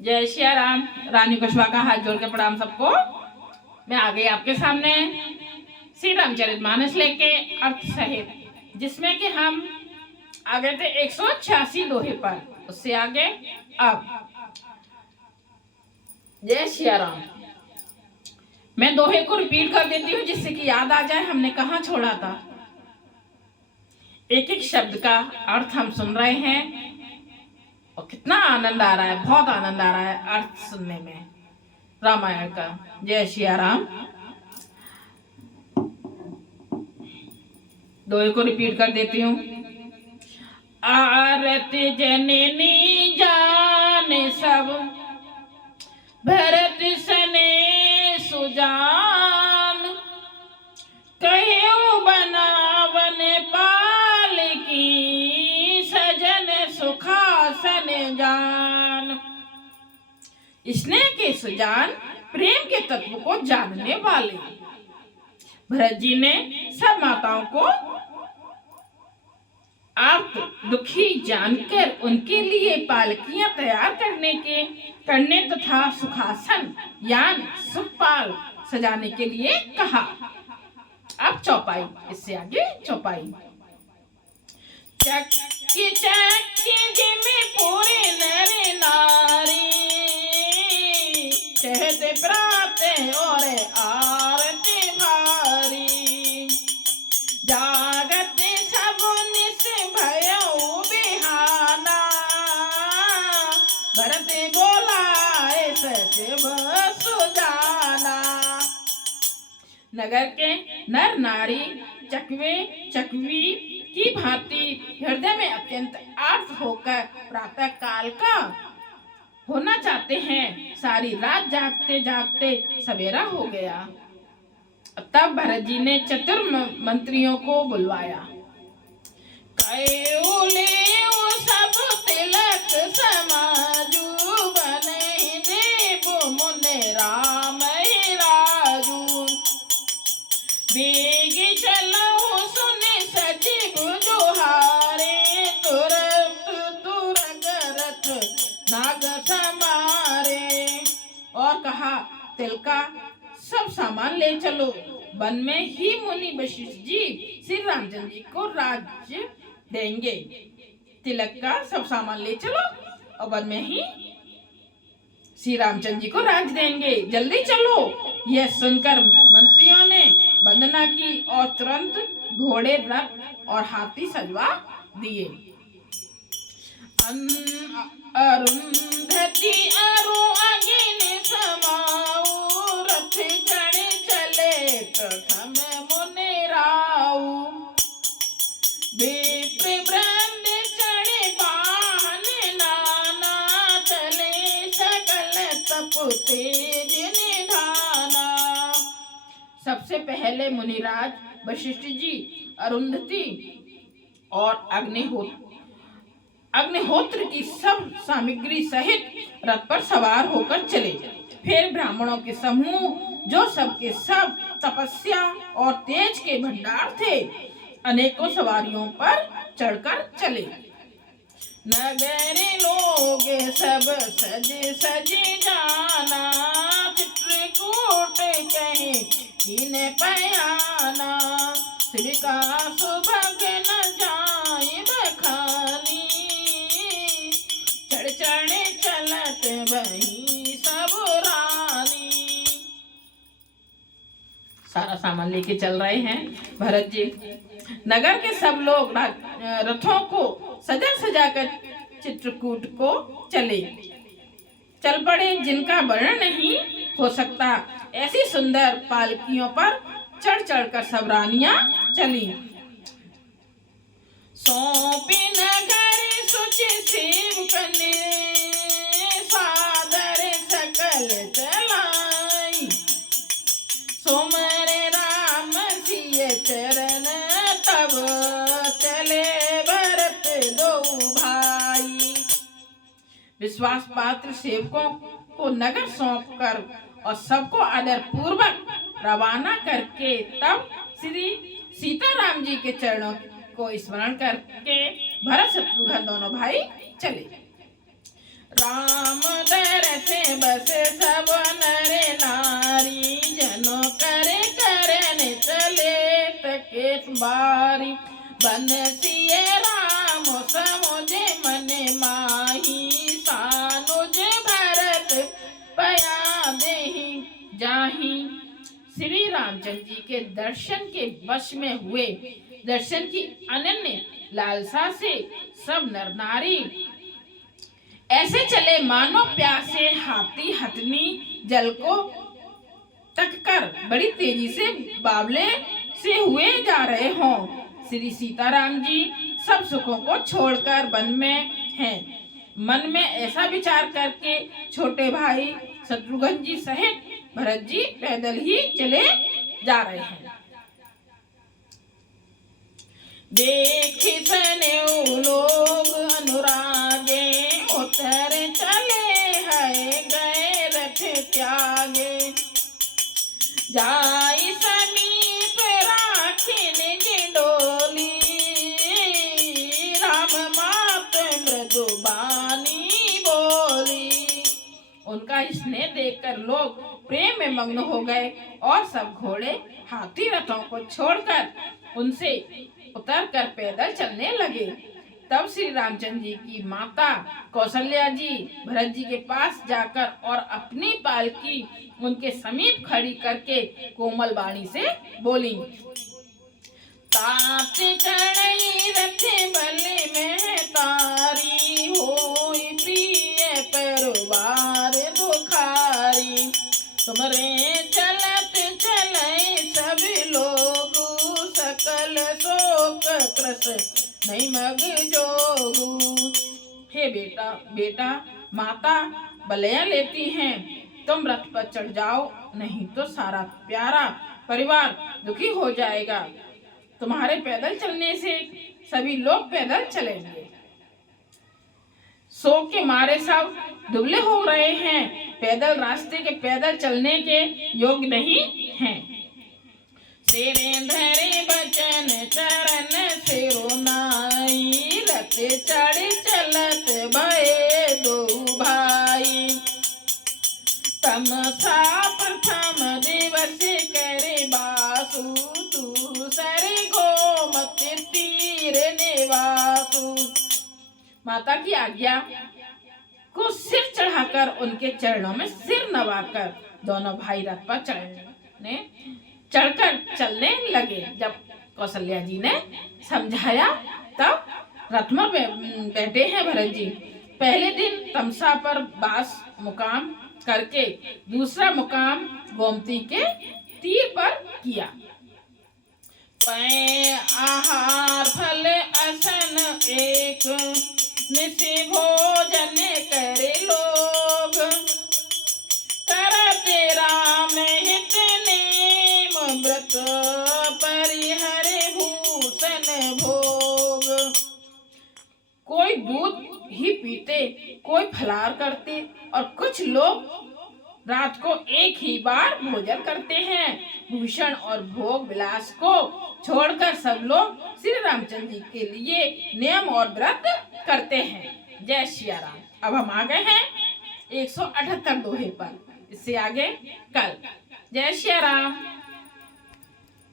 जय श्री राम। रानी कुशवा का हाथ जोड़ के प्रणाम सबको। मैं आ गई आपके सामने श्री रामचरितमानस लेके अर्थ सहित, जिसमें कि हम आ गए थे 186 दोहे पर। उससे आगे अब जय श्री राम। मैं दोहे को रिपीट कर देती हूँ जिससे कि याद आ जाए हमने कहाँ छोड़ा था। एक एक शब्द का अर्थ हम सुन रहे हैं और कितना आनंद आ रहा है, बहुत आनंद आ रहा है अर्थ सुनने में रामायण का। जय श्री राम। दोहे को रिपीट कर देती हूँ। आरत जननी जाने सब, भरत सने सुजान, कहो बनावन पाल की, सजन सुखासन जान। स्नेह के सुजान, प्रेम के तत्व को जानने वाले भरत जी ने सब माताओं को आप दुखी जानकर उनके लिए पालकियां तैयार करने तथा सुखासन यान सुखपाल सजाने के लिए कहा। अब चौपाई, इससे आगे चौपाई। चक्की चक्की जिमे पूरे नर नारी, कहते प्राप्त और आरती भारी, जागते सब निस भयो बिहाना, भरत बोलाए सचिव सुजाना। नगर के नर नारी चकवे चकवी की भांति हृदय में अत्यंत आर्त होकर प्रातः काल का होना चाहते हैं। सारी रात जागते जागते सवेरा हो गया। तब भरत जी ने चतुर मंत्रियों को बुलवाया। कयो लेओ सब तिलक समाजू, बने देव मुने राम ही राजू, बेग चलो सुने सचिव जोहारे, तुरत तुरग रथ नाग समारे। और कहा, तिल का सब सामान ले चलो। वन में ही मुनि वशिष्ठ जी श्री रामचंद्र जी को राज्य देंगे। तिलक का सब सामान ले चलो और वन में ही श्री रामचंद्र जी को राज्य देंगे, जल्दी चलो। यह सुनकर मंत्रियों ने वंदना की और तुरंत घोड़े, रथ और हाथी सजवा दिए। अरुंधति अरु अग्नि समाऊ, रथ चढ़े चले प्रथम मुनि राऊ, विप्र वृंद चढ़े वाहन नाना, चले सकल तप तेज निधाना। सबसे पहले मुनिराज वशिष्ठ जी अरुंधति और अग्निहोत्र की सब सामग्री सहित रथ पर सवार होकर चले। फिर ब्राह्मणों के समूह जो सबके सब तपस्या और तेज के भंडार थे, अनेकों सवारियों पर चढ़कर चले। नगर लोग सब सज सज जाना, चित्रकूट कहे किन पयाना, श्री का सुभग न जाए बखानी, चढ़ चढ़े चलत वही सब रानी। सारा सामान लेके चल रहे हैं भरत जी। नगर के सब लोग रथों को सजा सजा कर चित्रकूट को चल पड़े, जिनका वर्णन नहीं हो सकता। ऐसी सुंदर पालकियों पर चढ़ चढ़कर सब रानियां चली। सौंपी नगर सुचि सेवकने, सादर सकल चलाई, सोमरे राम सिय चरण, तब चले भरत दो भाई। विश्वास पात्र सेवकों को नगर सौंप कर और सबको आदर पूर्वक रवाना करके तब श्री सीताराम जी के चरणों को स्मरण करके भरत शत्रुघ्न दोनों भाई चले। राम दर बारी, बंसिए राम समुझे मन माही, सानुज भरत पया देहि जाहि। श्री रामचंद्र जी के दर्शन के वश में हुए, दर्शन की अनन्य लालसा से सब नर नारी ऐसे चले मानो प्यासे हाथी हथनी जल को तक कर बड़ी तेजी से बावले से हुए जा रहे हों। श्री सीताराम जी सब सुखों को छोड़कर वन में हैं। मन में ऐसा विचार करके छोटे भाई शत्रुघ्न जी सहित भरत जी पैदल ही चले जा रहे हैं। देखी सने लोग अनुरागे, उतर चले है गए रथ त्यागे, जाई समीप राखिन जिंडोली, राम मात मृदु बानी बोली। उनका स्नेह देखकर लोग प्रेम में मग्न हो गए और सब घोड़े हाथी रथों को छोड़कर उनसे उतरकर पैदल चलने लगे। तब श्री रामचंद्र जी की माता कौशल्या जी भरत जी के पास जाकर और अपनी पालकी उनके समीप खड़ी करके कोमल वाणी से बोली, तात चढ़ई रथ बल में तारी, होई प्रिय परिवार दुखारी, तुमरे चलत चले सब लोग, सकल शोक कृष नहीं मग जोगू। हे बेटा माता बलया लेती हैं, तुम रथ पर चढ़ जाओ, नहीं तो सारा प्यारा परिवार दुखी हो जाएगा। तुम्हारे पैदल चलने से सभी लोग पैदल चलेंगे। शोक के मारे सब दुबले हो रहे हैं, पैदल रास्ते के पैदल चलने के योग्य नहीं हैं। तेरे धरे बचन चरण सिरुनाई, रथ चढ़ चलत भये दो भाई, तमसा प्रथम दिवस करे बासु, दूसरे गोमती तीर निवासु। माता की आज्ञा को सिर चढ़ाकर उनके चरणों में सिर नवाकर दोनों भाई रथ पर चढ़कर चलने लगे। जब कौशल्या जी ने समझाया तब रथ में बैठे हैं भरत जी। पहले दिन तमसा पर बास मुकाम करके दूसरा मुकाम गोमती के तीर पर किया। पै आहार फल असन एक, निशि भोजन करे लोग, करते राम हित नेम, व्रत परिहरे भूषण भोग। कोई दूध ही पीते, कोई फलार करते और कुछ लोग रात को एक ही बार भोजन करते हैं। भूषण और भोग विलास को छोड़कर सब लोग श्री रामचंद्र जी के लिए नियम और व्रत करते हैं। जय सिया राम। अब हम आ गए हैं 178 दोहे पर, इससे आगे कल। जय सिया राम।